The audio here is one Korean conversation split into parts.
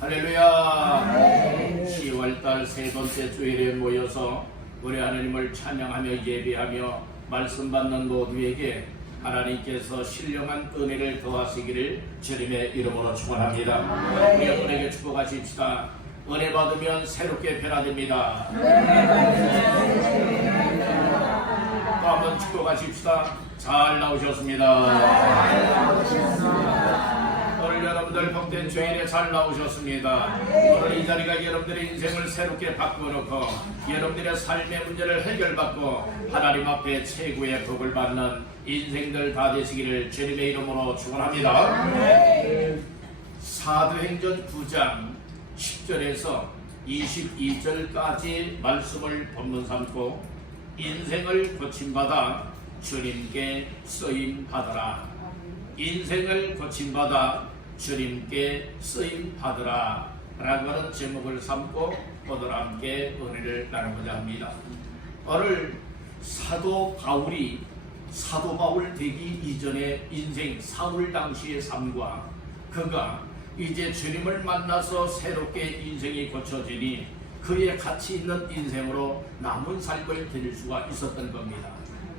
할렐루야. 10월달 세 번째 주일에 모여서 우리 하나님을 찬양하며 예배하며 말씀 받는 모두에게 하나님께서 신령한 은혜를 더하시기를 주님의 이름으로 축원합니다. 우리 여러분에게 축복하십시다. 은혜 받으면 새롭게 변화됩니다. 또 한번 축복하십시다. 잘 나오셨습니다. 오늘 여러분들 복된 주일에 잘 나오셨습니다. 오늘 이 자리가 여러분들의 인생을 새롭게 바꾸어놓고 여러분들의 삶의 문제를 해결받고 하나님 앞에 최고의 복을 받는 인생들 다 되시기를 주님의 이름으로 축원합니다. 사도행전 9장 10절에서 22절까지 말씀을 본문 삼고 인생을 고침받아 주님께 쓰임받으라. 인생을 고침받아 주님께 쓰임받으라 라고 하는 제목을 삼고 오늘 함께 은혜를 나누고자 합니다. 오늘 사도 바울 되기 이전의 인생 사울 당시의 삶과 그가 이제 주님을 만나서 새롭게 인생이 고쳐지니 그의 가치 있는 인생으로 남은 삶을 드릴 수가 있었던 겁니다.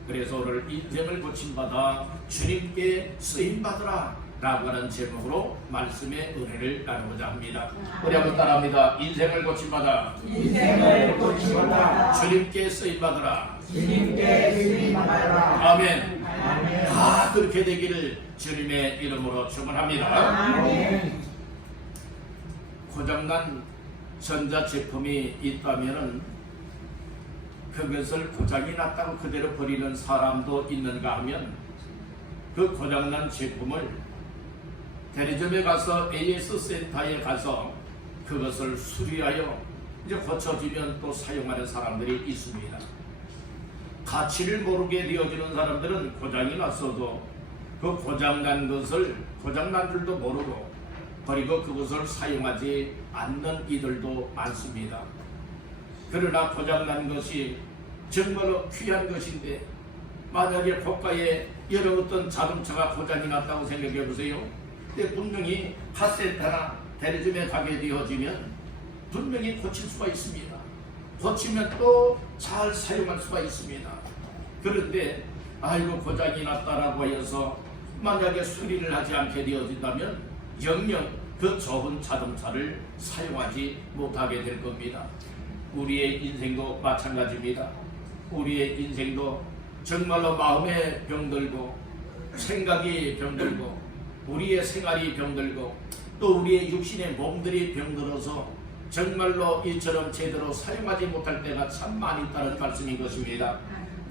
그래서 오늘 인생을 고침받아 주님께 쓰임받으라 라고 하는 제목으로 말씀의 은혜를 나누고자 합니다. 우리 한번 따라합니다. 인생을 고침받아 주님께 쓰임받으라. 아멘. 다 그렇게 되기를 주님의 이름으로 축원합니다. 고장난 전자제품이 있다면 그것을 고장이 났다고 그대로 버리는 사람도 있는가 하면 그 고장난 제품을 대리점에 가서 AS 센터에 가서 그것을 수리하여 이제 고쳐지면 또 사용하는 사람들이 있습니다. 가치를 모르게 되어지는 사람들은 고장이 났어도 그 고장난 것을 고장난 줄도 모르고 그리고 그것을 사용하지 않는 이들도 많습니다. 그러나 고장난 것이 정말로 귀한 것인데 만약에 고가의 여러 어떤 자동차가 고장이 났다고 생각해 보세요. 근데 분명히 카센터나 대리점에 가게 되어지면 분명히 고칠 수가 있습니다. 고치면 또 잘 사용할 수가 있습니다. 그런데 아이고 고장이 났다라고 해서 만약에 수리를 하지 않게 되어진다면 영영 그 좋은 자동차를 사용하지 못하게 될 겁니다. 우리의 인생도 마찬가지입니다. 우리의 인생도 정말로 마음에 병들고 생각이 병들고 우리의 생활이 병들고 또 우리의 육신의 몸들이 병들어서 정말로 이처럼 제대로 사용하지 못할 때가 참 많이 있다는 말씀인 것입니다.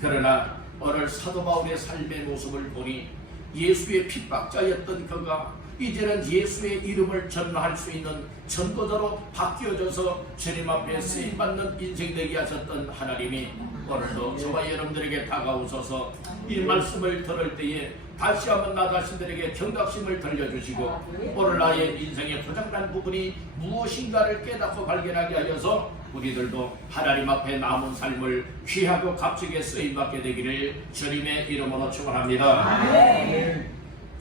그러나 오늘 사도 바울의 삶의 모습을 보니 예수의 핍박자였던 그가 이제는 예수의 이름을 전할 수 있는 전도자로 바뀌어져서 주님 앞에 쓰임받는 인생 되게 하셨던 하나님이 오늘도 저와 여러분들에게 다가오셔서 이 말씀을 들을 때에 다시 한번 나 자신들에게 경각심을 들려주시고 오늘 나의 인생의 고장난 부분이 무엇인가를 깨닫고 발견하게 하여서 우리들도 하나님 앞에 남은 삶을 귀하고 값지게 쓰임받게 되기를 주님의 이름으로 축원합니다.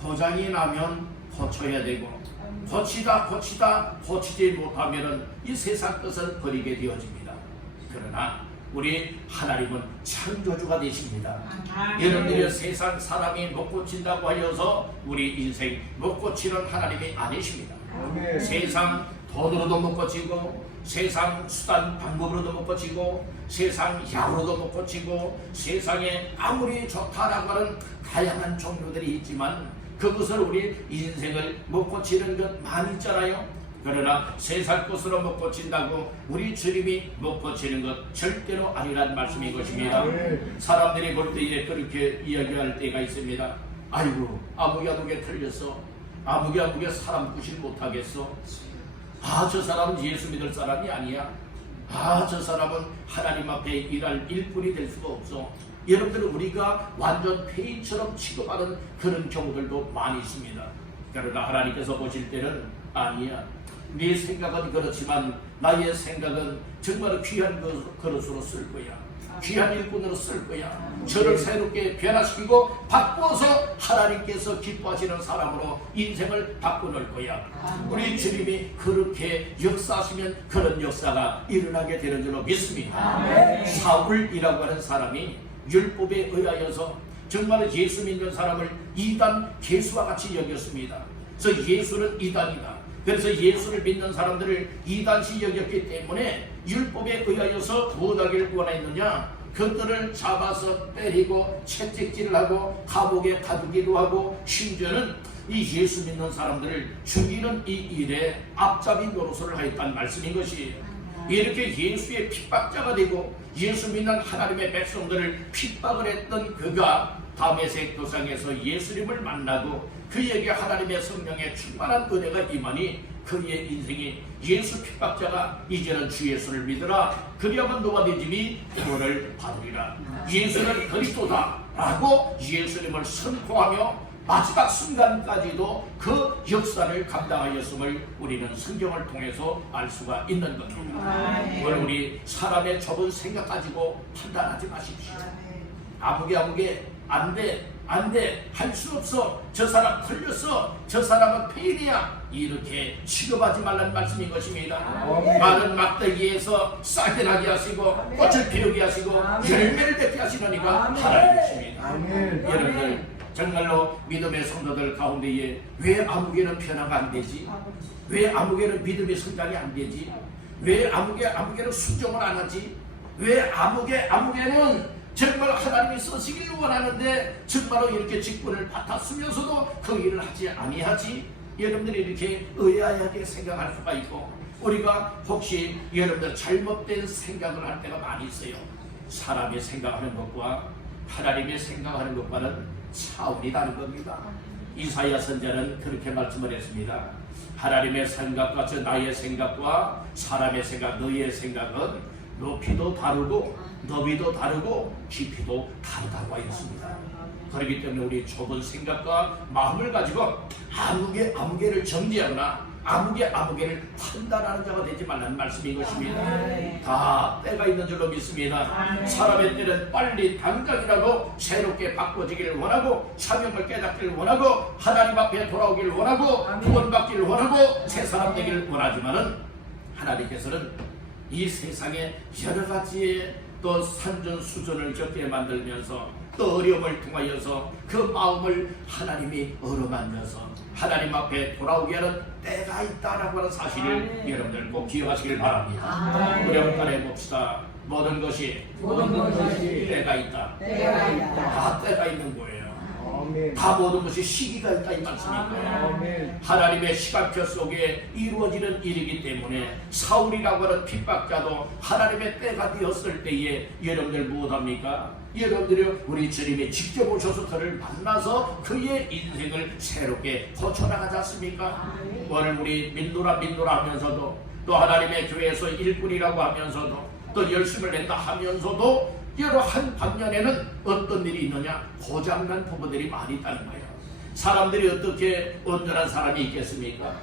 고장이 나면 고쳐야 되고 고치지 못하면 이 세상 것을 버리게 되어집니다. 그러나 우리 하나님은 창조주가 되십니다. 여러분들이 세상 사람이 못 고친다고 하여서 우리 인생 못 고치는 하나님이 아니십니다. 세상 돈으로도 못 고치고 세상 수단 방법으로도 못 고치고 세상 약으로도 못 고치고 세상에 아무리 좋다라고 하는 다양한 종류들이 있지만 그것을 우리 인생을 못 고치는 것 많이 있잖아요. 그러나 세상 것으로 못 고친다고 우리 주님이 못 고치는 것 절대로 아니란 말씀인 것입니다. 사람들이 볼 때에 그렇게 이야기할 때가 있습니다. 아이고 아무개 틀렸어. 아무개 사람 구실 못하겠어. 저 사람은 예수 믿을 사람이 아니야. 저 사람은 하나님 앞에 일할 일꾼이 될 수가 없어. 여러분들 우리가 완전 폐인처럼 취급하는 그런 경우들도 많이 있습니다. 그러나 하나님께서 보실 때는 아니야. 네 생각은 그렇지만 나의 생각은 정말 귀한 그릇으로 쓸 거야. 귀한 일꾼으로 쓸 거야. 저를 새롭게 변화시키고 바꿔서 하나님께서 기뻐하시는 사람으로 인생을 바꿔놓을 거야. 우리 주님이 그렇게 역사하시면 그런 역사가 일어나게 되는 줄로 믿습니다. 사울이라고 하는 사람이 율법에 의하여서 정말 예수 믿는 사람을 이단 개수와 같이 여겼습니다. 그래서 예수는 이단이다. 그래서 예수를 믿는 사람들을 이단시 여겼기 때문에 율법에 의하여서 무엇하기를 원했느냐? 그들을 잡아서 때리고 채찍질을 하고 감옥에 가두기도 하고 심지어는 이 예수 믿는 사람들을 죽이는 이 일에 앞잡이 노릇을 하였다는 말씀인 것이에요. 이렇게 예수의 핍박자가 되고 예수 믿는 하나님의 백성들을 핍박을 했던 그가 다메섹 도상에서 예수님을 만나고 그에게 하나님의 성령의 충만한 은혜가 임하니 그의 인생이 예수 핍박자가 이제는 주 예수를 믿으라 그리하면 너와 네 집이 구원을 받으리라. 예수는 그리스도다 라고 예수님을 선포하며 마지막 순간까지도 그 역사를 감당하였음을 우리는 성경을 통해서 알 수가 있는 겁니다. 오늘 우리 사람의 좁은 생각 가지고 판단하지 마십시오. 아무개 안돼 할 수 없어, 저 사람 틀렸어, 저 사람은 페일이야, 이렇게 취급하지 말라는 말씀인 것입니다. 마른 막대기에서 싹이 나게 하시고 꽃을 피우게 하시고 열매를 맺게 하시느니가 하나님이십니다. 여러분들 정말로 믿음의 성도들 가운데에 왜 아무개는 변화가 안 되지? 왜 아무개는 믿음의 성장이 안 되지? 왜 아무개는 순종을 안 하지? 왜 아무개는 정말 하나님이 쓰시기를 원하는데 정말로 이렇게 직분을 받았으면서도 그 일을 하지 아니하지? 여러분들이 이렇게 의아하게 생각할 수가 있고, 우리가 혹시 여러분들 잘못된 생각을 할 때가 많이 있어요. 사람이 생각하는 것과 하나님이 생각하는 것과는 차원이 다른 겁니다. 이사야 선지자는 그렇게 말씀을 했습니다. 하나님의 생각과 나의 생각과 사람의 생각, 너희의 생각은 높이도 다르고 너비도 다르고 깊이도 다르다고 하였습니다. 그렇기 때문에 우리 좁은 생각과 마음을 가지고 아무개를 정죄하거나 아무개를 판단하는 자가 되지 말라는 말씀인 것입니다. 다 때가 있는 줄로 믿습니다. 사람의 때는 빨리 당장이라도 새롭게 바꿔지기를 원하고 사명을 깨닫기를 원하고 하나님 앞에 돌아오기를 원하고 구원받기를 원하고 새 사람 되기를 원하지만은 하나님께서는 이 세상에 여러 가지의 또 산전수전을 겪게 만들면서 또 어려움을 통하여서 그 마음을 하나님이 어루만져서 하나님 앞에 돌아오게 하는 때가 있다라고 하는 사실을 여러분들 꼭 기억하시길 바랍니다. 우리 한번 해봅시다. 모든 것이 때가 있다. 다 때가 있는 거예요. 다 모든 것이 시기가 있다 이 말씀이고요. 하나님의 시간표 속에 이루어지는 일이기 때문에 사울이라고 하는 핍박자도 하나님의 때가 되었을 때에 여러분들 무엇합니까? 여러분들이 우리 주님이 직접 오셔서 그를 만나서 그의 인생을 새롭게 고쳐나가지 않습니까? 오늘 우리 민노라 하면서도 또 하나님의 교회에서 일꾼이라고 하면서도 또 열심을 낸다 하면서도 여러 한 반면에는 어떤 일이 있느냐? 고장난 부부들이 많이 있다는 거예요. 사람들이 어떻게 온전한 사람이 있겠습니까?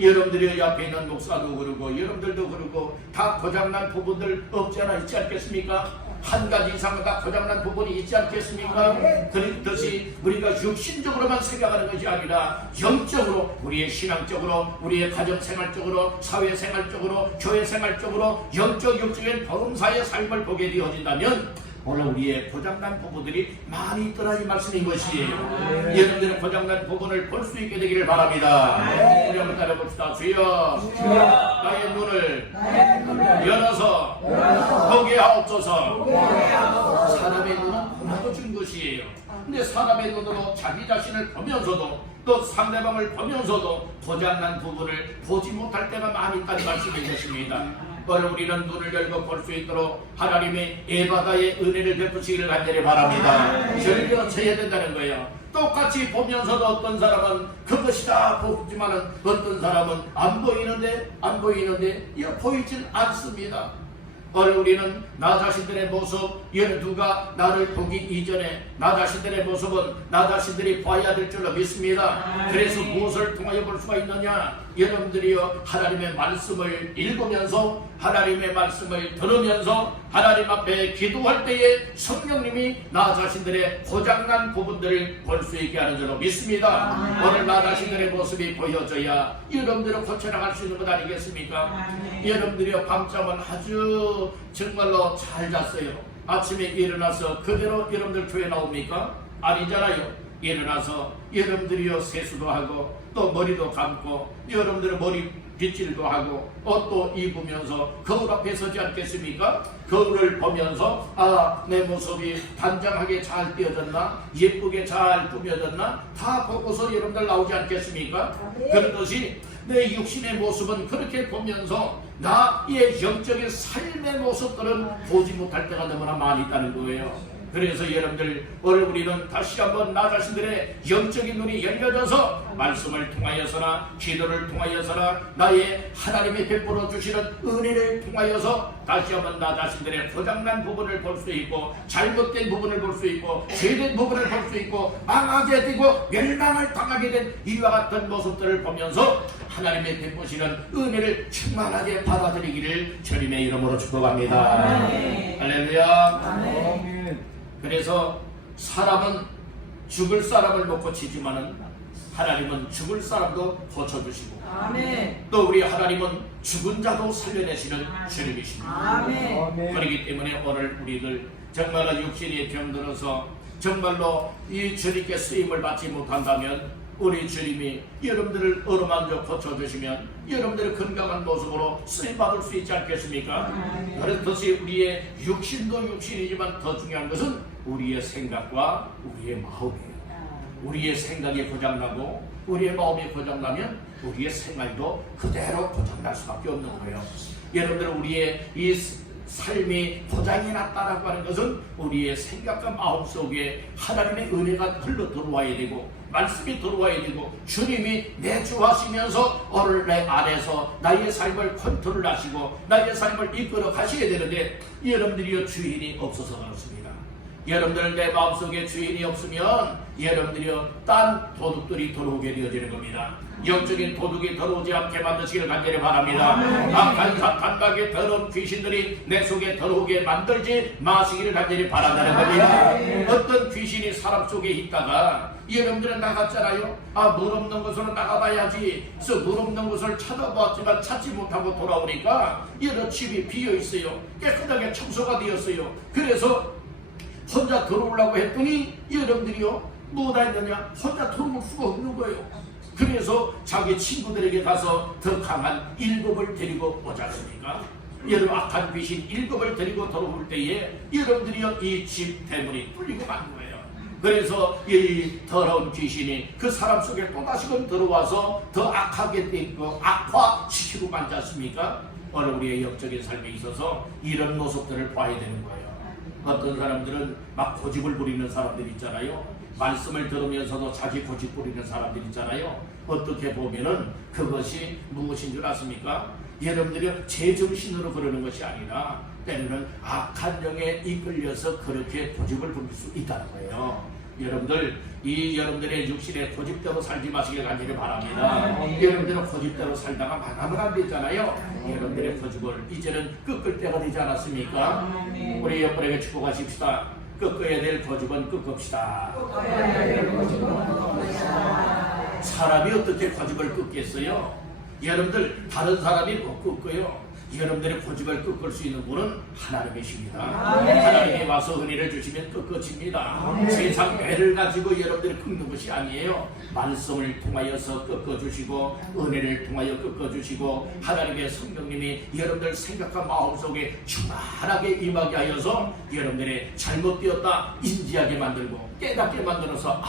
여러분들이 옆에 있는 목사도 그러고 여러분들도 그러고 다 고장난 부부들 없지 않아 있지 않겠습니까? 한 가지 이상은 다 고장난 부분이 있지 않겠습니까? 그렇듯이 우리가 육신적으로만 생각하는 것이 아니라 영적으로, 우리의 신앙적으로, 우리의 가정생활적으로, 사회생활적으로, 교회생활적으로 영적, 육적인 범사의 삶을 보게 되어진다면 물론 우리의 고장난 부분들이 많이 있더라 이 말씀인 것이에요. 여러분들은 고장난 부분을 볼 수 있게 되기를 바랍니다. 우리 한번 따라봅시다. 주여 나의 눈을 열어서 보게 하옵소서. 사람의 눈은 하나도 준 것이에요. 근데 사람의 눈으로 자기 자신을 보면서도 또 상대방을 보면서도 고장난 부분을 보지 못할 때가 많이 있다는 말씀인 것입니다. 오늘 우리는 눈을 열고 볼 수 있도록 하나님의 에바다의 은혜를 베푸시기를 간절히 바랍니다. 즐겨져야 된다는 거예요. 똑같이 보면서도 어떤 사람은 그것이다 보지만은 어떤 사람은 안 보이는데 이거 보이진 않습니다. 오늘 우리는 나 자신들의 모습, 누가 나를 보기 이전에 나 자신들의 모습은 나 자신들이 봐야 될 줄로 믿습니다. 그래서 무엇을 통하여 볼 수가 있느냐? 여러분들이요, 하나님의 말씀을 읽으면서, 하나님의 말씀을 들으면서, 하나님 앞에 기도할 때에 성령님이 나 자신들의 고장난 부분들을 볼 수 있게 하는 줄로 믿습니다. 오늘 나 자신들의 모습이 보여져야 여러분들은 고쳐나갈 수 있는 것 아니겠습니까? 여러분들이요, 밤잠은 아주 정말로 잘 잤어요. 아침에 일어나서 그대로 여러분들 교회 나옵니까? 아니잖아요. 일어나서 여러분들이요, 세수도 하고 또 머리도 감고 여러분들은 머리 빗질도 하고 옷도 입으면서 거울 앞에 서지 않겠습니까? 거울을 보면서 내 모습이 단장하게 잘 띄어졌나? 예쁘게 잘 꾸며졌나? 다 보고서 여러분들 나오지 않겠습니까? 그러듯이 내 육신의 모습은 그렇게 보면서 나의 영적인 삶의 모습들은 보지 못할 때가 너무나 많이 있다는 거예요. 그래서 여러분들, 오늘 우리는 다시 한번 나 자신들의 영적인 눈이 열려져서 말씀을 통하여서나 기도를 통하여서나 나의 하나님이 베풀어 주시는 은혜를 통하여서 다시 한번 나 자신들의 고장난 부분을 볼 수 있고, 잘못된 부분을 볼 수 있고, 죄된 부분을 볼 수 있고, 망하게 되고 멸망을 당하게 된 이와 같은 모습들을 보면서 하나님의 베푸시는 은혜를 충만하게 받아들이기를 주님의 이름으로 축복합니다. 할렐루야. 아멘. 그래서 사람은 죽을 사람을 못 고치지만은 하나님은 죽을 사람도 고쳐주시고, 아멘. 또 우리 하나님은 죽은 자도 살려내시는 주님이십니다. 아멘. 그렇기 때문에 오늘 우리들 정말로 육신이 병들어서 정말로 이 주님께 쓰임을 받지 못한다면 우리 주님이 여러분들을 어루만져 고쳐주시면 여러분들의 건강한 모습으로 쓰임받을 수 있지 않겠습니까? 그렇듯이 우리의 육신도 육신이지만 더 중요한 것은 우리의 생각과 우리의 마음이에요. 우리의 생각이 고장나고 우리의 마음이 고장나면 우리의 생활도 그대로 고장날 수밖에 없는 거예요. 여러분들, 우리의 이 삶이 고장이 났다라고 하는 것은 우리의 생각과 마음 속에 하나님의 은혜가 흘러 들어와야 되고, 말씀이 들어와야 되고, 주님이 내주하시면서 오늘 내 안에서 나의 삶을 컨트롤하시고 나의 삶을 이끌어 가셔야 되는데, 여러분들이요, 주인이 없어서 그렇습니다. 여러분들, 내 마음속에 주인이 없으면 여러분들이요, 딴 도둑들이 들어오게 되어지는 겁니다. 영적인 도둑이 들어오지 않게 만드시기를 간절히 바랍니다. 악한 사탄각의 더러운 귀신들이 내 속에 들어오게 만들지 마시기를 간절히 바란다는 겁니다. 어떤 귀신이 사람 속에 있다가 여러분들은 나갔잖아요. 물 없는 곳으로 나가봐야지. 그래서 물 없는 곳을 찾아보았지만 찾지 못하고 돌아오니까 여러 집이 비어 있어요. 깨끗하게 청소가 되었어요. 그래서 혼자 들어오려고 했더니 여러분들이요, 뭐가 있느냐? 혼자 들어올 수가 없는 거예요. 그래서 자기 친구들에게 가서 더 강한 1급을 데리고 오지 않습니까? 여러분, 악한 귀신 1급을 데리고 들어올 때에 여러분들이요, 이 집 대문이 뚫리고 마는 거예요. 그래서 이 더러운 귀신이 그 사람 속에 또다시금 들어와서 더 악하게 되고 악화시키고 만지 않습니까? 오늘 우리의 영적인 삶에 있어서 이런 모습들을 봐야 되는 거예요. 어떤 사람들은 막 고집을 부리는 사람들 있잖아요. 말씀을 들으면서도 자기 고집 부리는 사람들 있잖아요. 어떻게 보면은 그것이 무엇인 줄 아십니까? 여러분들이 제정신으로 그러는 것이 아니라 때로는 악한 영에 이끌려서 그렇게 고집을 부릴 수 있다는 거예요. 여러분들, 여러분들의 육신에 고집대로 살지 마시길 간절히 바랍니다. 여러분들은 고집대로 살다가 망하면 안 되잖아요. 여러분들의 고집을 이제는 꺾을 때가 되지 않았습니까? 우리 옆분에게 축복하십시다. 꺾어야 될 고집은 꺾읍시다. 사람이 어떻게 고집을 꺾겠어요? 여러분들, 다른 사람이 못 꺾어요. 여러분들의 고집을 꺾을 수 있는 분은 하나님이십니다. 하나님이 와서 은혜를 주시면 꺾어집니다. 세상 애를 가지고 여러분들이 꺾는 것이 아니에요. 말씀을 통하여서 꺾어주시고 은혜를 통하여 꺾어주시고 하나님의 성령님이 여러분들 생각과 마음속에 충만하게 임하게 하여서 여러분들의 잘못되었다 인지하게 만들고 깨닫게 만들어서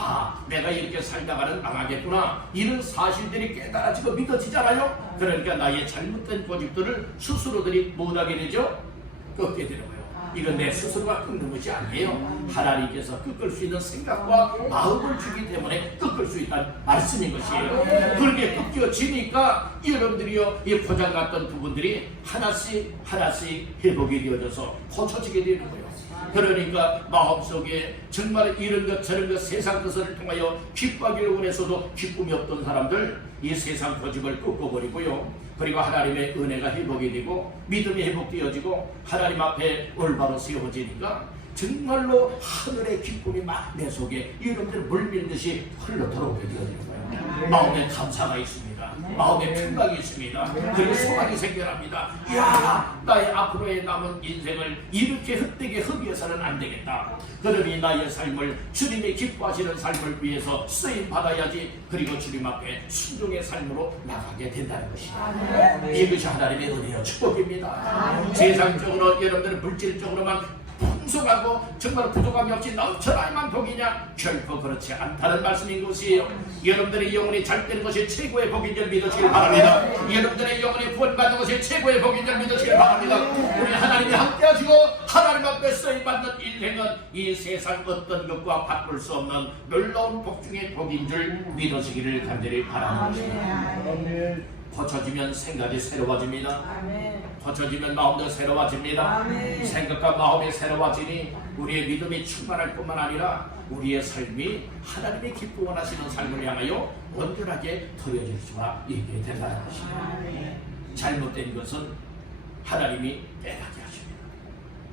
내가 이렇게 살다가는 망하겠구나, 이런 사실들이 깨달아지고 믿어지잖아요. 그러니까 나의 잘못된 고집들을 스스로들이 못하게 되죠. 꺾게 되는 거예요. 이건 내 스스로가 꺾는 것이 아니에요. 하나님께서 꺾을 수 있는 생각과 마음을 주기 때문에 꺾을 수 있다는 말씀인 것이에요. 그렇게 꺾여지니까 여러분들이요, 이 포장 같던 부분들이 하나씩 회복이 되어져서 고쳐지게 되는 거예요. 그러니까 마음속에 정말 이런 것 저런 것 세상 것을 통하여 기뻐하기를 원해서도 기쁨이 없던 사람들, 이 세상 고집을 꺾어버리고요, 그리고 하나님의 은혜가 회복이 되고 믿음이 회복되어지고 하나님 앞에 올바로 세워지니까 정말로 하늘의 기쁨이 막 내 속에 여러분들 물밀듯이 흘러 들어오게 되어지는 거예요. 마음에 감사가 있습니다. 마음에 평강이 있습니다. 그리고 소망이 생겨납니다. 이야, 나의 앞으로의 남은 인생을 이렇게 헛되게 허비해서는 안 되겠다. 그러니 나의 삶을 주님이 기뻐하시는 삶을 위해서 쓰임 받아야지. 그리고 주님 앞에 순종의 삶으로 나가게 된다는 것이다. 이것이 하나님의 은혜와 축복입니다. 세상적으로 여러분들은 물질적으로만 풍성하고 정말 부족함이 없이 넘쳐나야만 복이냐? 결코 그렇지 않다는 말씀인 것이에요. 여러분들의 영혼이 잘 되는 것이 최고의 복인 줄 믿으시길 바랍니다. 여러분들의 영혼이 구원받는 것이 최고의 복인 줄 믿으시길 바랍니다. 우리 하나님이 함께하시고 하나님 앞에 쓰임받는 인생은 이 세상 어떤 것과 바꿀 수 없는 놀라운 복 중의 복인 줄 믿으시기를 간절히 바랍니다. 고쳐지면 생각이 새로워집니다. 고쳐지면 마음도 새로워집니다. 생각과 마음이 새로워지니 우리의 믿음이 충만할 뿐만 아니라 우리의 삶이 하나님의 기쁨 원하시는 삶을 향하여 온전하게 터여질 수가 있게 된다는 것입니다. 잘못된 것은 하나님이 깨닫게 하십니다.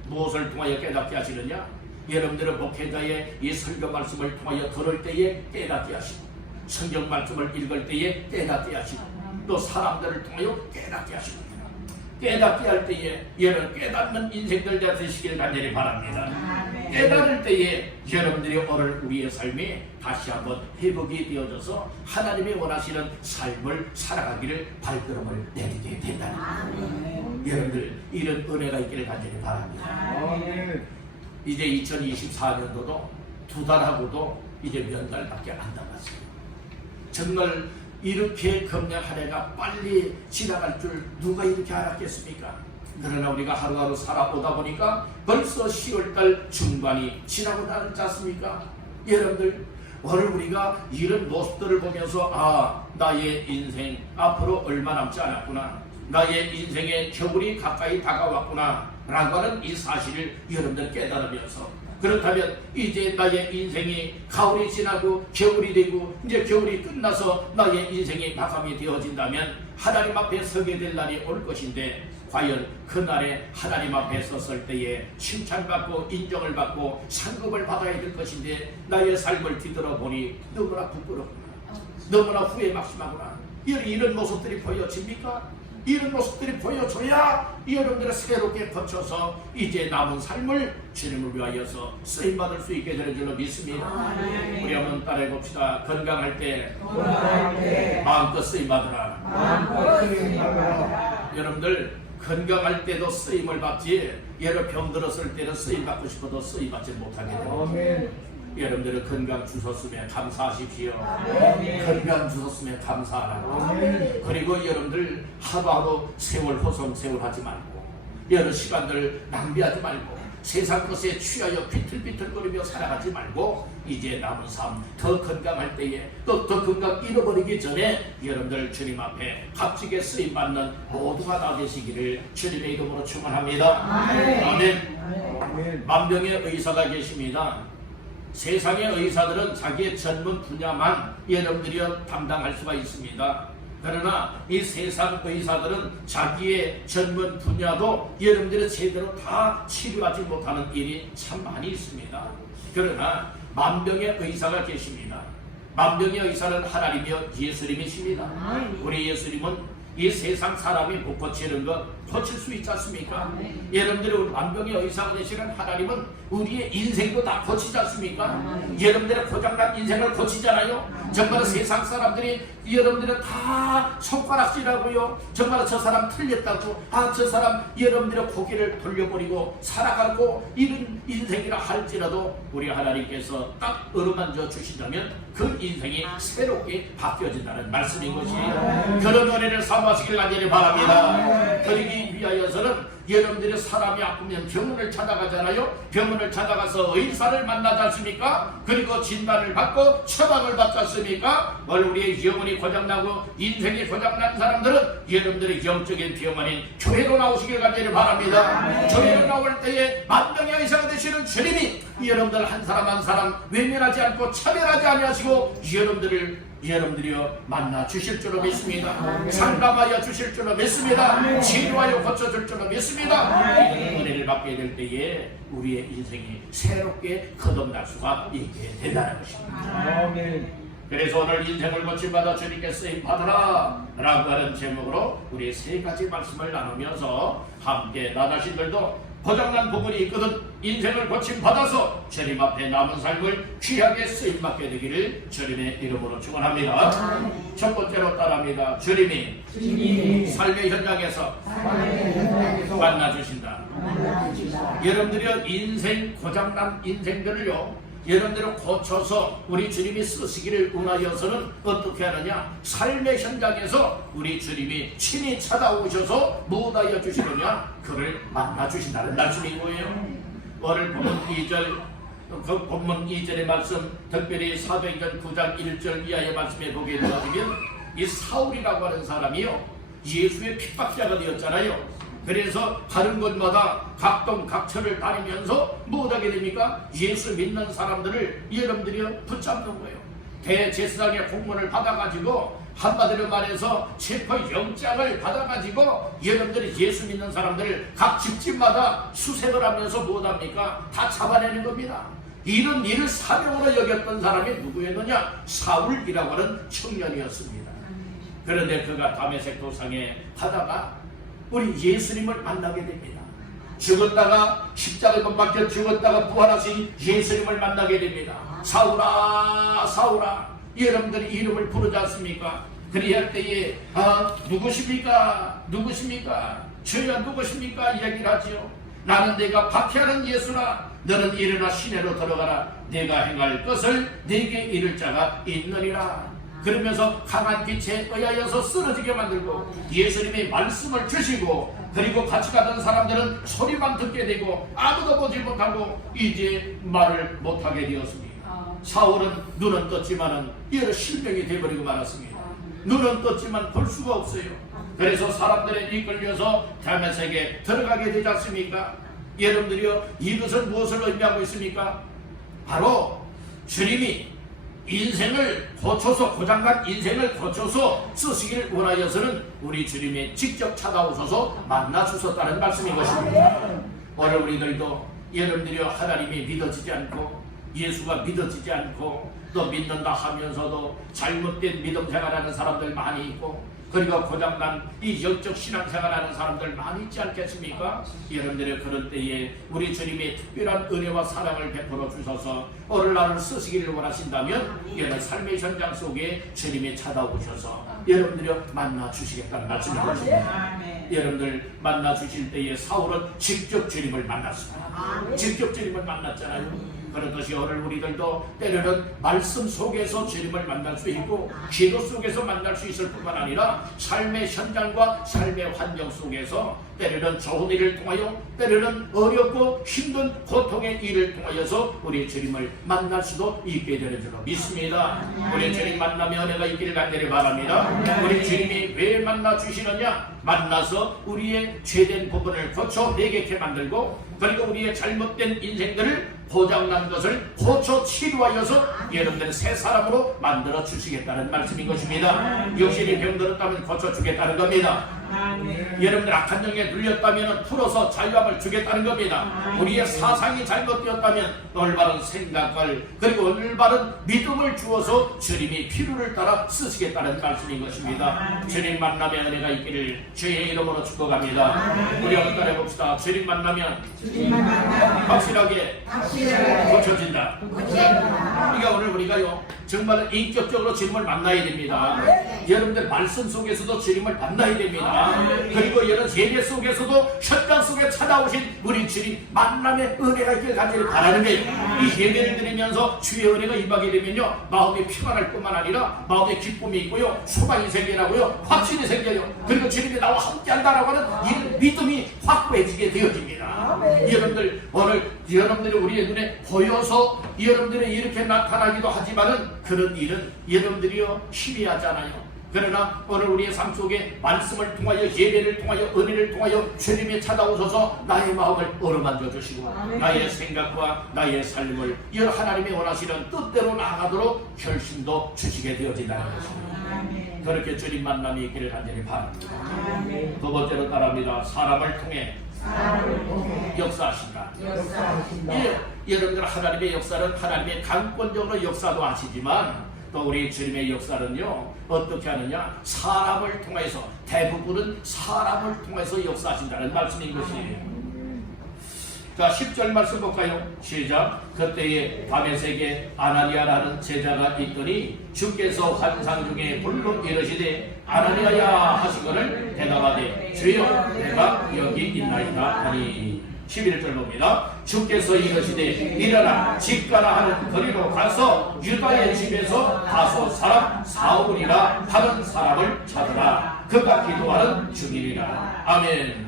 무엇을 통하여 깨닫게 하시느냐? 여러분들은 목회자의 이 설교 말씀을 통하여 들을 때에 깨닫게 하시고, 성경 말씀을 읽을 때에 깨닫게 하시고, 또 사람들을 통하여 깨닫게 하십니다. 깨닫게 할 때에 여러분 깨닫는 인생들 되시길 간절히 바랍니다. 깨달을 때에 여러분들이 오늘 우리의 삶이 다시 한번 회복이 되어져서 하나님이 원하시는 삶을 살아가기를 발걸음을 내리게 된다는 거예요. 여러분들 이런 은혜가 있기를 간절히 바랍니다. 이제 2024년도도 2달하고도 이제 몇 달밖에 안 남았어요. 정말 이렇게 금년 한 해가 빨리 지나갈 줄 누가 이렇게 알았겠습니까? 그러나 우리가 하루하루 살아오다 보니까 벌써 10월달 중반이 지나고 나지 않습니까? 여러분들 오늘 우리가 이런 모습들을 보면서 아, 나의 인생 앞으로 얼마 남지 않았구나, 나의 인생의 겨울이 가까이 다가왔구나 라고 하는 이 사실을 여러분들 깨달으면서, 그렇다면 이제 나의 인생이 가을이 지나고 겨울이 되고 이제 겨울이 끝나서 나의 인생이 마감이 되어진다면 하나님 앞에 서게 될 날이 올 것인데, 과연 그날에 하나님 앞에 섰을 때에 칭찬받고 인정을 받고 상급을 받아야 될 것인데 나의 삶을 뒤돌아보니 너무나 부끄럽구나, 너무나 후회 막심하구나, 이런 모습들이 보여집니까? 이런 모습들이 보여줘야 여러분들이 새롭게 거쳐서 이제 남은 삶을 주님을 위하여서 쓰임받을 수 있게 되는 줄로 믿습니다. 우리 한번 따라해 봅시다. 건강할 때 마음껏 쓰임받으라. 여러분들 건강할 때도 쓰임을 받지, 여러 병 들었을 때는 쓰임받고 싶어도 쓰임받지 못하게 됩니다. 여러분들은 건강 주셨으면 감사하십시오. 건강 주셨으면 감사하라고. 그리고 여러분들 하루하루 세월 허송세월하지 말고 여러 시간들 낭비하지 말고 세상 것에 취하여 비틀비틀거리며 살아가지 말고 이제 남은 삶 더 건강할 때에 또 더 건강 잃어버리기 전에 여러분들 주님 앞에 값지게 쓰임받는 모두가 다 되시기를 주님의 이름으로 축원합니다. 아멘. 만병의 의사가 계십니다. 세상의 의사들은 자기의 전문 분야만 여러분들이 담당할 수가 있습니다. 그러나 이 세상 의사들은 자기의 전문 분야도 여러분들이 제대로 다 치료하지 못하는 일이 참 많이 있습니다. 그러나 만병의 의사가 계십니다. 만병의 의사는 하나님이여 예수님이십니다. 우리 예수님은 이 세상 사람이 못 고치는 것 고칠 수 있지 않습니까? 여러분들이 만병의 의사가 되시는 하나님은 우리의 인생도 다 고치지 않습니까? 여러분들의 고장난 인생을 고치잖아요. 정말 세상 사람들이 여러분들은 다 손가락질하고요, 정말 저 사람 틀렸다고, 아, 저 사람 여러분들의 고개를 돌려버리고 살아가고 이런 인생이라 할지라도 우리 하나님께서 딱 어루만져 주신다면 그 인생이 새롭게 바뀌어진다는 말씀인 것이에요. 그런 은혜를 사모하시길 간절히 바랍니다. 그러기 위하여서는 여러분들이 사람이 아프면 병원을 찾아가잖아요. 병원을 찾아가서 의사를 만나지 않습니까? 그리고 진단을 받고 처방을 받지 않습니까? 우리의 영혼이 고장나고 인생이 고장난 사람들은 여러분들의 영적인 병원인 교회로 나오시길 간절히 바랍니다. 교회로 나올 때에 만병의 의사가 되시는 주님이 여러분들 한 사람 한 사람 외면하지 않고 차별하지 아니하시고 여러분들이여 만나 주실 줄로 믿습니다. 상담하여 주실 줄로 믿습니다. 치료하여 고쳐줄 줄로 믿습니다. 이런 은혜를 받게 될 때에 우리의 인생이 새롭게 거듭날 수가 있게 된다는 것입니다. 그래서 오늘 인생을 고침받아 주님께 쓰임받으라 라고 하는 제목으로 우리 세 가지 말씀을 나누면서 함께 나 자신들도 고장난 부분이 있거든 인생을 고침받아서 주님 앞에 남은 삶을 귀하게 쓰임받게 되기를 주님의 이름으로 축원합니다. 첫 번째로 따라합니다. 주님이 삶의 현장에서 만나주신다. 여러분들이 인생 고장난 인생들을요 여러분들을 고쳐서 우리 주님이 쓰시기를 원하여서는 어떻게 하느냐? 삶의 현장에서 우리 주님이 친히 찾아오셔서 무엇하여 주시느냐? 그를 만나주신다는 말씀인 거예요. 오늘 본문 2절, 그 본문 2절의 말씀, 특별히 사도행전 9장 1절 이하의 말씀에 보게 되어지면 이 사울이라고 하는 사람이요 예수의 핍박자가 되었잖아요. 그래서 다른 곳마다 각동 각처를 다니면서 무엇하게 됩니까? 예수 믿는 사람들을 여러분들이 붙잡는 거예요. 대제사장의 공문을 받아가지고 한마디로 말해서 체포영장을 받아가지고 여러분들이 예수 믿는 사람들을 각 집집마다 수색을 하면서 무엇합니까? 다 잡아내는 겁니다. 이런 일을 사명으로 여겼던 사람이 누구였느냐? 사울이라고 하는 청년이었습니다. 그런데 그가 다메섹 도상에 가다가 우리 예수님을 만나게 됩니다. 죽었다가 십자가에 못 박혀 죽었다가 부활하신 예수님을 만나게 됩니다. 사울아 사울아 여러분들이 이름을 부르지 않습니까? 그리할 때에 누구십니까? 누구십니까? 주여 누구십니까? 이야기를 하지요. 나는 내가 박해하는 예수라. 너는 일어나 시내로 들어가라. 내가 행할 것을 네게 이를 자가 있느니라. 그러면서 강한 빛에 의하여서 쓰러지게 만들고 예수님이 말씀을 주시고 그리고 같이 가던 사람들은 소리만 듣게 되고 아무도 보지 못하고 이제 말을 못하게 되었습니다. 사울은 눈은 떴지만은 여러 실명이 되어버리고 말았습니다. 눈은 떴지만 볼 수가 없어요. 그래서 사람들에 이끌려서 다메섹에 들어가게 되지 않습니까? 여러분들이요 이것은 무엇을 의미하고 있습니까? 바로 주님이 인생을 고쳐서 고장난 인생을 고쳐서 쓰시기를 원하여서는 우리 주님이 직접 찾아오셔서 만나 주셨다는 말씀인 것입니다. 오늘 우리들도 여러분들이 하나님이 믿어지지 않고 예수가 믿어지지 않고 또 믿는다 하면서도 잘못된 믿음 생활하는 사람들 많이 있고 그리고 고장난 이 영적 신앙생활하는 사람들 많이 있지 않겠습니까? 여러분들의 그런 때에 우리 주님이 특별한 은혜와 사랑을 베풀어 주셔서 오늘날을 쓰시기를 원하신다면 이런 삶의 현장 속에 주님이 찾아오셔서 여러분들이 만나 주시겠다는 말씀인 것입니다. 여러분들 만나 주실 때에 사울은 직접 주님을 만났습니다. 직접 주님을 만났잖아요. 그렇듯이 오늘 우리들도 때로는 말씀 속에서 주님을 만날 수 있고 기도 속에서 만날 수 있을 뿐만 아니라 삶의 현장과 삶의 환경 속에서 때로는 좋은 일을 통하여 때로는 어렵고 힘든 고통의 일을 통하여서 우리 주님을 만날 수도 있게 되는 줄로 믿습니다. 우리 주님 만나며 은혜가 있기를 간절히 바랍니다. 우리 주님이 왜 만나 주시느냐? 만나서 우리의 죄된 부분을 고쳐 내게게 만들고 그리고 우리의 잘못된 인생들을 고장난 것을 고쳐 치료하여서 여러분들은 새 사람으로 만들어 주시겠다는 말씀인 것입니다. 육신이 병들었다면 고쳐 주겠다는 겁니다. 여러분들 악한 영에 눌렸다면 풀어서 자유함을 주겠다는 겁니다. 우리의 사상이 잘못되었다면 올바른 생각을 그리고 올바른 믿음을 주어서 주님이 필요를 따라 쓰시겠다는 말씀인 것입니다. 주님 만나면 은혜가 있기를 주의 이름으로 축복합니다. 우리 한번 따라해봅시다. 주님 만나면 확실하게 고쳐진다. 그러니까 오늘 우리가요 정말 인격적으로 주님을 만나야 됩니다. 여러분들 말씀 속에서도 주님을 만나야 됩니다. 그리고 여러분 예배 속에서도 현장 속에 찾아오신 우리 주님 만남의 은혜가 있길 간절히 바라는 거예요. 이 예배를 드리면서 주의 은혜가 임하게 되면요, 마음이 평안할 뿐만 아니라 마음에 기쁨이 있고요, 소망이 생겨나고요, 확신이 생겨요. 그리고 주님이 나와 함께한다라고 하는 이 믿음이 확고해지게 되어집니다. 여러분들 오늘 여러분들이 우리의 눈에 보여서 여러분들이 이렇게 나타나기도 하지만은 그런 일은 여러분들이요 희미하잖아요. 그러나 오늘 우리의 삶 속에 말씀을 통하여 예배를 통하여 은혜를 통하여 주님이 찾아오셔서 나의 마음을 어루만져 주시고 나의 생각과 나의 삶을 이 하나님이 원하시는 뜻대로 나아가도록 결심도 주시게 되어진다는 것입니다. 그렇게 주님 만남이 있기를 간절히 바랍니다. 두 번째로 따라합니다. 사람을 통해 역사하신다. 예, 여러분들 하나님의 역사는 하나님의 강권적으로 역사도 하시지만 또 우리 주님의 역사는요 어떻게 하느냐, 사람을 통해서, 대부분은 사람을 통해서 역사하신다는 말씀인 것이에요. 자, 10절 말씀 볼까요? 시작. 그때에 다메섹에 아나니아라는 제자가 있더니 주께서 환상 중에 불러 이르시되 아나니아야 하시거늘 대답하되 주여 내가 여기 있나이다 하니. 11절 봅니다. 주께서 이르시되 일어나 직가라 하는 거리로 가서 유다의 집에서 다소 사람 사울이라 하는 사람을 찾으라. 그가 기도하는 중이니라. 아멘.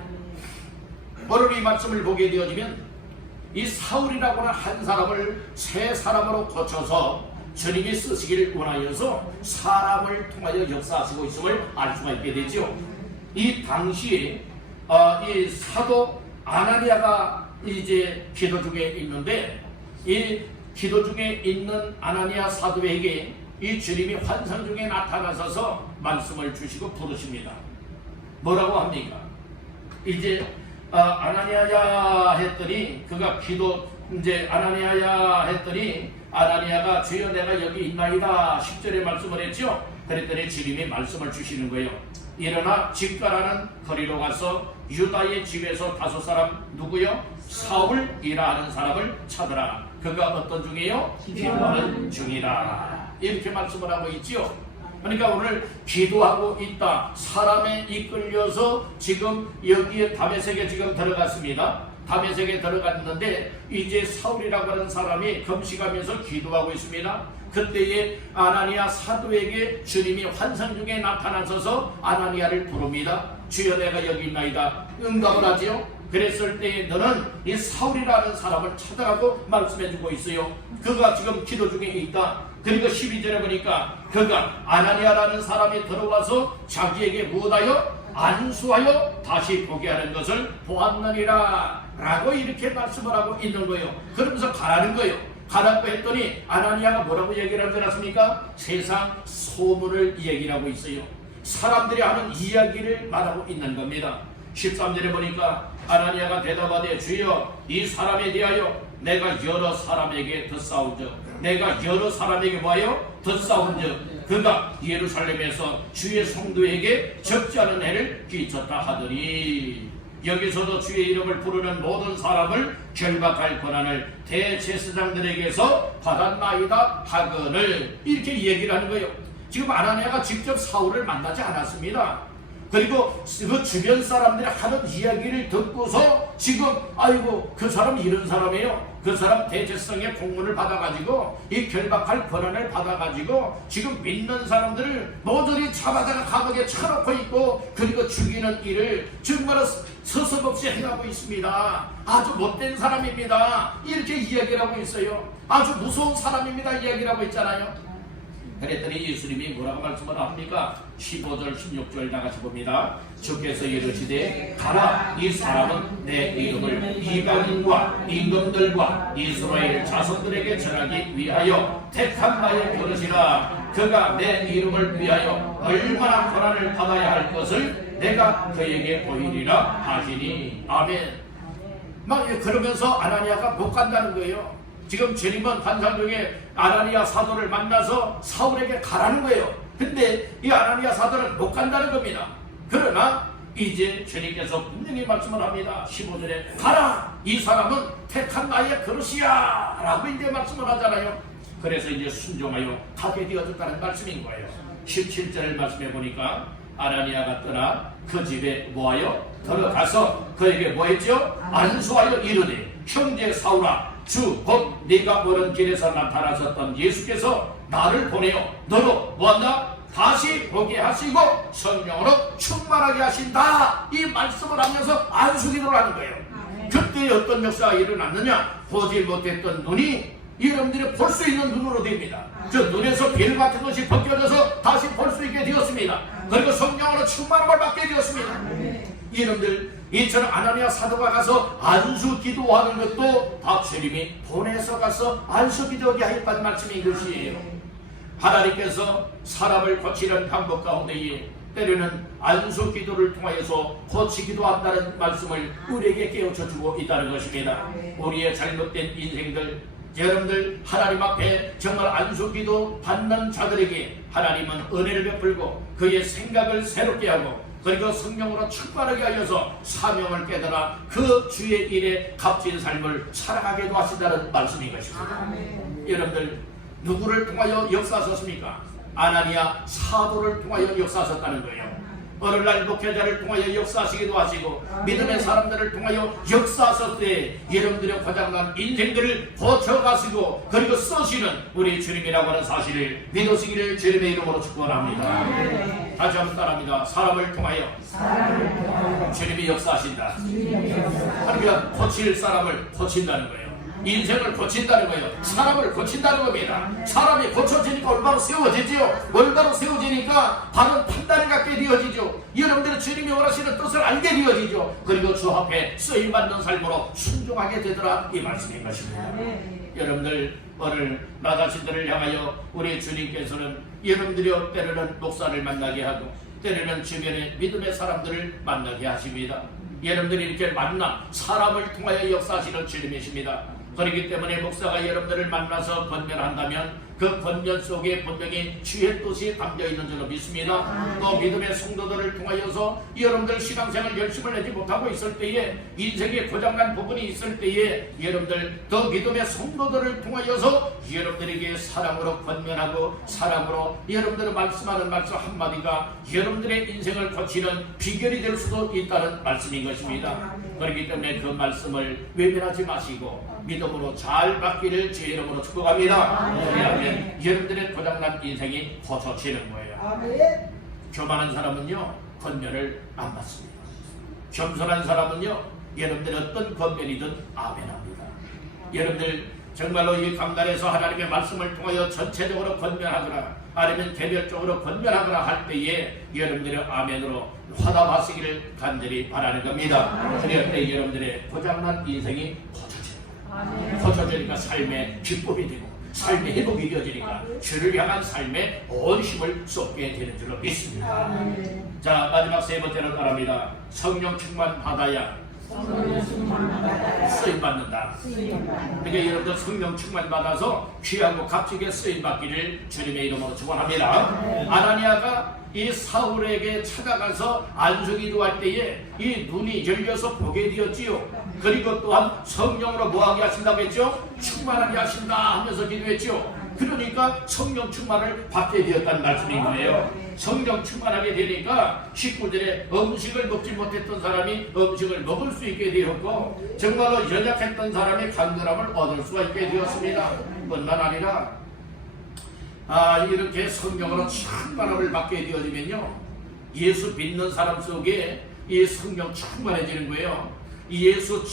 오늘 이 말씀을 보게 되어지면 이 사울이라고 하는 한 사람을 세 사람으로 고쳐서 주님이 쓰시기를 원하여서 사람을 통하여 역사하시고 있음을 알 수가 있게 되죠. 이 당시에 이 사도 아나니아가 이제 기도 중에 있는데, 이 기도 중에 있는 아나니아 사도에게 이 주님이 환상 중에 나타나셔서 말씀을 주시고 부르십니다. 뭐라고 합니까? 이제 아나니아야 했더니 그가 기도 이제 아나니아야 했더니 아나니아가 주여 내가 여기 있나이다 10절에 말씀을 했죠. 그랬더니 주님이 말씀을 주시는 거예요. 일어나 직가라는 거리로 가서 유다의 집에서 다섯 사람, 누구요? 사울이라 하는 사람을 찾으라. 그가 어떤 중이에요? 기도하는 중이라. 이렇게 말씀을 하고 있지요. 그러니까 오늘 기도하고 있다, 사람에 이끌려서 지금 여기에 다메섹에 지금 들어갔습니다. 다메섹에 들어갔는데 이제 사울이라고 하는 사람이 금식하면서 기도하고 있습니다. 그때에 아나니아 사도에게 주님이 환상 중에 나타나셔서 아나니아를 부릅니다. 주여 내가 여기 있나이다. 응답을 하지요. 그랬을 때에 너는 이 사울이라는 사람을 찾아가고 말씀해주고 있어요. 그가 지금 기도 중에 있다. 그리고 12절에 보니까 그가 아나니아라는 사람이 들어와서 자기에게 무엇하여 안수하여 다시 보게 하는 것을 보았느니라 라고 이렇게 말씀을 하고 있는 거예요. 그러면서 가라는 거예요. 가라고 했더니 아나니아가 뭐라고 얘기를 하지 않았습니까? 세상 소문을 얘기를 하고 있어요. 사람들이 하는 이야기를 말하고 있는 겁니다. 13절에 보니까 아나니아가 대답하되 주여 이 사람에 대하여 내가 여러 사람에게 듣사온즉 내가 여러 사람에게 뭐하여 듣사온즉 그가 예루살렘에서 주의 성도에게 적지 않은 해를 끼쳤다 하더니, 여기서도 주의 이름을 부르는 모든 사람을 결박할 권한을 대제사장들에게서 받았나이다 하거늘, 이렇게 얘기를 하는 거예요. 지금 아나니아가 직접 사울을 만나지 않았습니다. 그리고 그 주변 사람들이 하는 이야기를 듣고서 지금 아이고 그 사람 이런 사람이에요. 그 사람 대제사장의 공문을 받아가지고 이 결박할 권한을 받아가지고 지금 믿는 사람들을 모조리 잡아다가 감옥에 쳐놓고 있고 그리고 죽이는 일을 정말 서슴없이 행하고 있습니다. 아주 못된 사람입니다. 이렇게 이야기를 하고 있어요. 아주 무서운 사람입니다. 이야기를 하고 있잖아요. 그랬더니 예수님이 뭐라고 말씀을 합니까? 15절 16절 나같이 봅니다. 주께서 이르시되 가라, 이 사람은 내 이름을 이방인과 임금들과 이스라엘 자손들에게 전하기 위하여 택한 나의 버릇이라. 그가 내 이름을 위하여 얼마나 고난을 받아야 할 것을 내가 그에게 보이리라 하시니. 아멘. 막 그러면서 아나니아가 못 간다는 거예요. 지금 주님은 환상 중에 아나니아 사도를 만나서 사울에게 가라는 거예요. 근데 이 아나니아 사도는 못 간다는 겁니다. 그러나 이제 주님께서 분명히 말씀을 합니다. 15절에 가라, 이 사람은 택한 나의 그릇이야 라고 이제 말씀을 하잖아요. 그래서 이제 순종하여 가게 되어졌다는 말씀인 거예요. 17절을 말씀해 보니까 아나니아가 떠나 그 집에 뭐하여 들어가서 그에게 뭐했죠? 안수하여 이르되 형제 사울아 주 곧 네가 오는 길에서 나타나셨던 예수께서 나를 보내어 너로 뭐한다? 다시 보게 하시고 성령으로 충만하게 하신다. 이 말씀을 하면서 안수기도를 하는 거예요. 그때 어떤 역사가 일어났느냐? 보지 못했던 눈이 여러분들이 볼 수 있는 눈으로 됩니다. 저 눈에서 빌 같은 것이 벗겨져서 다시 볼 수 있게 되었습니다. 그리고 성령으로 충만함을 받게 되었습니다. 여러분들 이처럼 아나니아 사도가 가서 안수 기도하는 것도 다 주님이 보내서 가서 안수 기도하게 하였다는 말씀인 것이에요. 하나님께서 사람을 고치는 방법 가운데에 때로는 안수 기도를 통하여서 고치기도 한다는 말씀을 우리에게 깨우쳐 주고 있다는 것입니다. 우리의 잘못된 인생들, 여러분들 하나님 앞에 정말 안수 기도 받는 자들에게 하나님은 은혜를 베풀고 그의 생각을 새롭게 하고 그리고 성령으로 충만하게 하여서 사명을 깨달아 그 주의 일에 값진 삶을 살아가게도 하신다는 말씀인 것입니다. 여러분들 누구를 통하여 역사하셨습니까? 아나니아 사도를 통하여 역사하셨다는 거예요. 오늘날 목회자를 통하여 역사하시기도 하시고 믿음의 사람들을 통하여 역사하셨을 때 여러분들의 고장난 인생들을 고쳐가시고 그리고 쓰시는 우리 주님이라고 하는 사실을 믿으시기를 주님의 이름으로 축원합니다. 다시 한번 따라합니다. 사람을 통하여 주님이 역사하신다. 그러니까 고칠 사람을 고친다는 거예요. 인생을 고친다는 거예요. 사람을 고친다는 겁니다. 사람이 고쳐지니까 올바로 세워지죠. 올바로 세워지니까 바른 판단을 갖게 되어지죠. 여러분들은 주님이 원하시는 뜻을 알게 되어지죠. 그리고 주 앞에 쓰임받는 삶으로 순종하게 되더라 이 말씀인 것입니다. 여러분들 오늘 나 자신들을 향하여 우리 주님께서는 여러분들이 때로는 목사를 만나게 하고 때로는 주변의 믿음의 사람들을 만나게 하십니다. 여러분들이 이렇게 만나 사람을 통하여 역사하시는 주님이십니다. 그렇기 때문에 목사가 여러분들을 만나서 권면한다면 그 권면 속에 분명히 주의 뜻이 담겨있는 줄로 믿습니다. 또 믿음의 성도들을 통하여서 여러분들 신앙생활 열심을 내지 못하고 있을 때에 인생에 고장난 부분이 있을 때에 여러분들 더 믿음의 성도들을 통하여서 여러분들에게 사랑으로 권면하고 사랑으로 여러분들을 말씀하는 말씀 한마디가 여러분들의 인생을 고치는 비결이 될 수도 있다는 말씀인 것입니다. 그렇기 때문에 그 말씀을 외면하지 마시고 믿음으로 잘 받기를 주의 이름으로 축복합니다. 그러면 여러분들의 고장난 인생이 고쳐지는 거예요. 교만한 사람은요 권면을 안 받습니다. 겸손한 사람은요 여러분들 어떤 권면이든 아멘합니다. 여러분들 정말로 이 강단에서 하나님의 말씀을 통하여 전체적으로 권면하거나 아니면 개별적으로 권면하거나 할 때에 여러분들의 아멘으로 화답하시기를 간절히 바라는 겁니다. 그럴 때 여러분들의 고장난 인생이 고쳐지니까 삶의 기쁨이 되고 삶의 회복이 되어지니까 주를 향한 삶에 온 힘을 쏟게 되는 줄로 믿습니다. 자 마지막 세 번째로 따라합니다. 성령 충만 받아야 쓰임받는다. 그러니까 여러분들 성령 충만 받아서 귀하고 값지게 쓰임받기를 주님의 이름으로 축원합니다. 아나니아가 이 사울에게 찾아가서 안수기도할 때에 이 눈이 열려서 보게 되었지요. 그리고 또한 성령으로 뭐하게 하신다고 했죠? 충만하게 하신다 하면서 기도했죠. 그러니까 성령 충만을 받게 되었다는 말씀인 거예요. 성령 충만하게 되니까 19절에 음식을 먹지 못했던 사람이 음식을 먹을 수 있게 되었고 정말로 연약했던 사람이 간절함을 얻을 수가 있게 되었습니다. 뿐만 아니라 이렇게 성령으로 충만함을 받게 되어지면요 예수 믿는 사람 속에 이 성령 충만해지는 거예요. 이 예수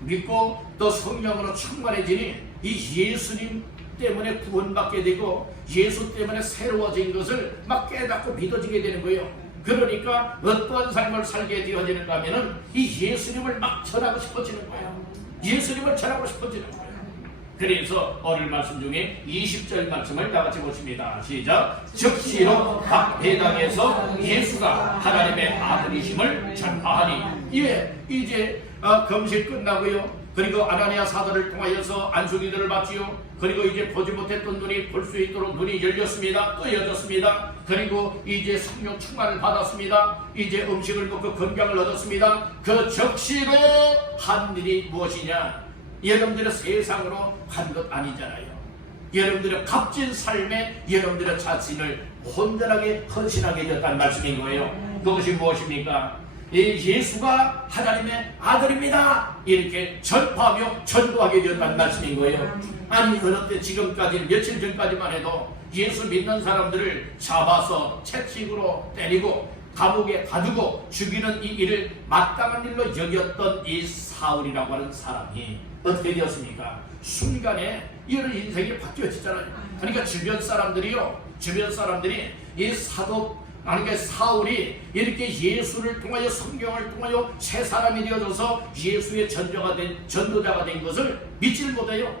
믿고 또 성령으로 충만해지니 이 예수님 때문에 구원받게 되고 예수 때문에 새로워진 것을 막 깨닫고 믿어지게 되는 거예요. 그러니까 어떠한 삶을 살게 되어지는가 하면은 이 예수님을 막 전하고 싶어지는 거예요. 예수님을 전하고 싶어지는 거예요. 그래서 오늘 말씀 중에 20절 말씀을 다 같이 보십니다. 시작. 즉시로 각 회당에서 예수가 하나님의 아들이심을 전파하니 이제 금식 끝나고요. 그리고 아나니아 사도를 통하여서 안수기도를 받지요. 그리고 이제 보지 못했던 눈이 볼 수 있도록 눈이 열렸습니다. 뜨여졌습니다. 그리고 이제 성령 충만을 받았습니다. 이제 음식을 먹고 건강을 얻었습니다. 그 적시로 한 일이 무엇이냐? 여러분들의 세상으로 간 것 아니잖아요. 여러분들의 값진 삶에 여러분들의 자신을 온전하게 헌신하게 되었다는 말씀인 거예요. 그것이 무엇입니까? 예수가 하나님의 아들입니다. 이렇게 전파하며 전도하게 되었다는 말씀인 거예요. 아니 어느 때 지금까지 며칠 전까지만 해도 예수 믿는 사람들을 잡아서 채찍으로 때리고 감옥에 가두고 죽이는 이 일을 마땅한 일로 여겼던 이 사울이라고 하는 사람이 어떻게 되었습니까? 순간에 이런 인생이 바뀌어지잖아요. 그러니까 주변 사람들이 이 사도 그러니까 사울이 이렇게 예수를 통하여 성경을 통하여 새 사람이 되어져서 예수의 전도자가 된 것을 믿질 못해요.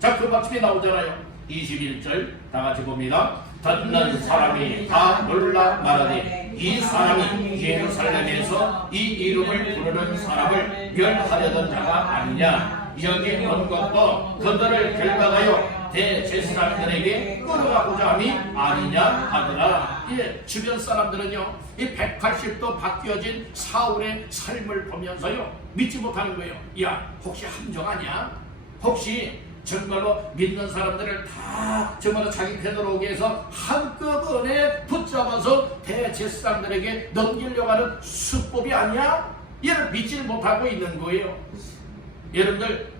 자, 그 말씀이 나오잖아요. 21절 다 같이 봅니다. 듣는 사람이 다 놀라 말하되 이 사람이 예루살렘에서 이 이름을 부르는 사람을 멸하려던 자가 아니냐. 여기 온 것도 그들을 결박하여 대제사장들에게 끌어가고자 함이 아니냐 하더라. 주변 사람들은요, 이 180도 바뀌어진 사울의 삶을 보면서요 믿지 못하는 거예요. 야, 혹시 함정하냐? 혹시 정말로 믿는 사람들을 다 정말로 자기 편으로 오게 해서 한꺼번에 붙잡아서 대제사장들에게 넘기려고 하는 수법이 아니야? 얘를 믿지를 못하고 있는 거예요. 여러분들,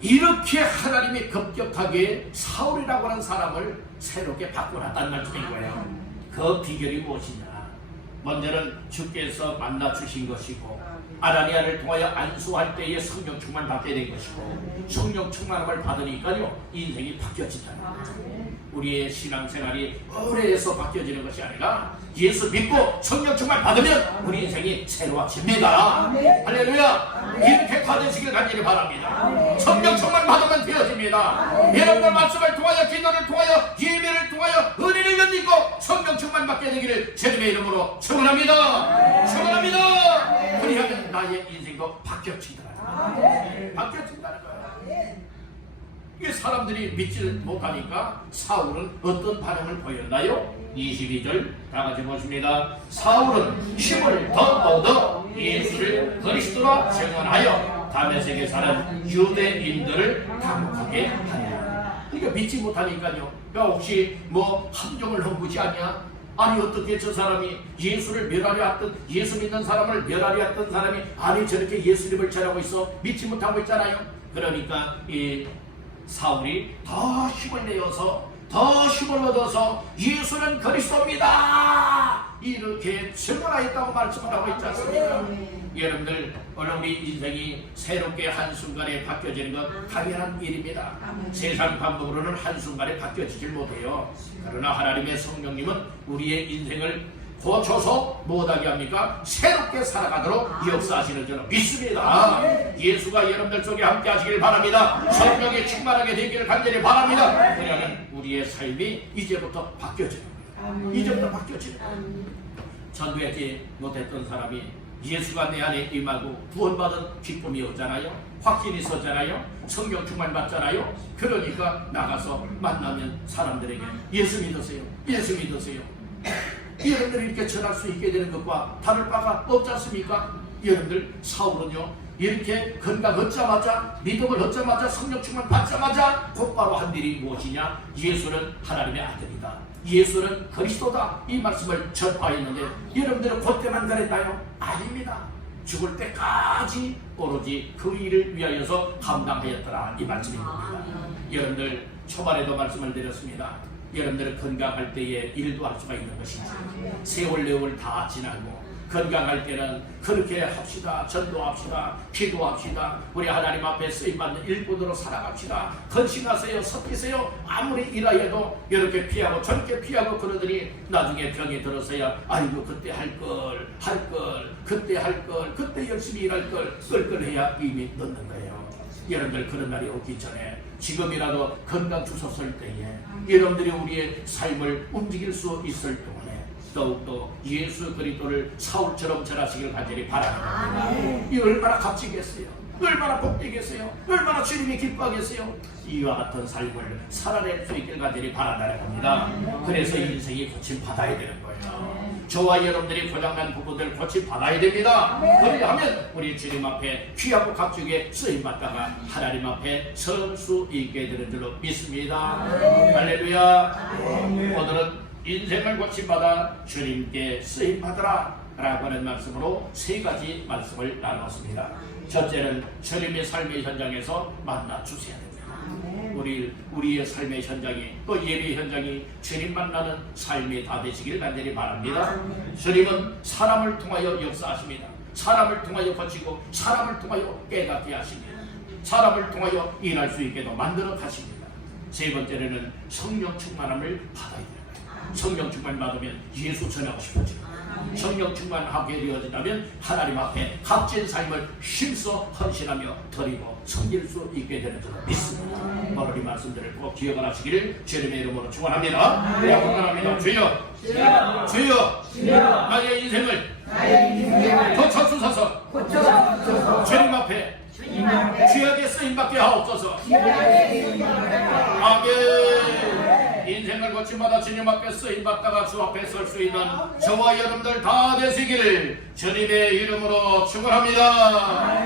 이렇게 하나님이 급격하게 사울이라고 하는 사람을 새롭게 바꿔놨다는 말씀인 거예요. 그 비결이 무엇이냐? 먼저는 주께서 만나 주신 것이고, 아나니아를 통하여 안수할 때에 성령 충만 받게 된 것이고, 성령 충만함을 받으니까요 인생이 바뀌어진다는 거예요. 우리의 신앙생활이 오래해서 바뀌어지는 것이 아니라 예수 믿고 성령 충만 받으면 우리 인생이 새로워집니다. 할렐루야. 이렇게 받으시길 간절히 바랍니다. 성령 충만 받으면 되어집니다. 여러분의 말씀을 통하여, 기도를 통하여, 예배를 통하여 은혜를 덧입고 성령 충만 받게 되기를 주님의 이름으로 축원합니다. 축원합니다. 그리하면 나의 인생도 바뀌어진다는 거예요. 이게 사람들이 믿지 못하니까 사울은 어떤 반응을 보였나요? 22절 다 같이 보십니다. 사울은 힘을 더 얻어 예수를 그리스도라 증언하여 다메섹에 사는 유대인들을 감옥하게 하니라. 그러니까 믿지 못하니까요. 그러니까 혹시 뭐 함정을 한 것이 아니야? 아니 어떻게 저 사람이 예수를 멸하려 했던, 예수 믿는 사람을 멸하려 했던 사람이 아니 저렇게 예수님을 전하고 있어? 믿지 못하고 있잖아요. 그러니까 이 사울이 더 힘을 내어서, 더 힘을 얻어서 예수는 그리스도입니다 이렇게 증언하였다고 말씀을 하고 있지 않습니까? 여러분들, 오늘 우리 인생이 새롭게 한순간에 바뀌어지는 건 당연한 일입니다. 세상 방법으로는 한순간에 바뀌어지질 못해요. 그러나 하나님의 성령님은 우리의 인생을 고쳐서 못하게 합니까? 새롭게 살아가도록 역사하시는 저는 믿습니다. 예수가 여러분들 속에 함께 하시길 바랍니다. 성령에 충만하게 되기를 간절히 바랍니다. 그러면 우리의 삶이 이제부터 바뀌어지는 거예요. 이제부터 바뀌어지는 거예요. 전도하지 못했던 사람이 예수가 내 안에 임하고 구원받은 기쁨이 없잖아요. 확신이 있었잖아요. 성령 충만 받잖아요. 그러니까 나가서 만나면 사람들에게 예수 믿으세요. 예수 믿으세요. 여러분들이 이렇게 전할 수 있게 되는 것과 다를 바가 없지 않습니까? 여러분들, 사울은요 이렇게 건강 얻자마자, 믿음을 얻자마자, 성령 충만 받자마자 곧바로 한 일이 무엇이냐? 예수는 하나님의 아들이다, 예수는 그리스도다, 이 말씀을 전파했는데 여러분들은 그때만 그랬나요? 아닙니다. 죽을 때까지 오로지 그 일을 위하여서 감당하였더라, 이 말씀인 겁니다. 여러분들, 초반에도 말씀을 드렸습니다. 여러분들은 건강할 때에 일도 할 수가 있는 것이지, 세월 다 지나고 건강할 때는 그렇게 합시다. 전도합시다. 기도합시다. 우리 하나님 앞에 쓰임받는 일꾼으로 살아갑시다. 건신하세요. 섞이세요. 아무리 일하여도 이렇게 피하고 저렇게 피하고 그러더니 나중에 병이 들어서야 아이고 그때 할걸 그때 할걸 그때 열심히 일할걸 끌끌해야 이미 늦는 거예요. 여러분들, 그런 날이 오기 전에 지금이라도 건강 주셨을 때에 여러분들이 우리의 삶을 움직일 수 있을 동안에 더욱더 예수 그리스도를 사울처럼 전하시길 간절히 바랍니다. 이 얼마나 값지겠어요. 얼마나 복되겠어요? 얼마나 주님이 기뻐하겠어요? 이와 같은 삶을 살아낼 수 있길 간절히 바란다는 겁니다. 그래서 인생이 고침 받아야 되는 거예요. 저와 여러분들이 고장난 부분들 고침 받아야 됩니다. 그리하면 우리 주님 앞에 귀하고 값지게 쓰임받다가 하나님 앞에 설 수 있게 되는 줄로 믿습니다. 할렐루야. 오늘은 인생을 고침받아 주님께 쓰임받으라 라고 하는 말씀으로 세 가지 말씀을 나눴습니다. 첫째는 주님의 삶의 현장에서 만나 주셔야 됩니다. 우리의 삶의 현장이 또 예배 현장이 주님 만나는 삶이 다 되시길 간절히 바랍니다. 주님은 사람을 통하여 역사하십니다. 사람을 통하여 고치고 사람을 통하여 깨닫게 하십니다. 사람을 통하여 일할 수 있게도 만들어 가십니다. 세 번째로는 성령 충만함을 받아야 돼요. 성령 충만 받으면 예수 전하고 싶어져요. 성령 충만하게 되어진다면 하나님 앞에 값진 삶을 힘써 헌신하며 드리고 섬길 수 있게 되는 줄 믿습니다. 오늘 이 말씀들을 꼭 기억을 하시기를 주님의 이름으로 축원합니다. 내가 건강합니다. 주여, 주여, 나의 인생을 고쳐주소서. 주님 앞에 귀하게 쓰임받게 하옵소서. 아멘. 인생을 고침받아 주님 앞에 쓰임받다가 주 앞에 설 수 있는 저와 여러분들 다 되시기를 주님의 이름으로 축원합니다.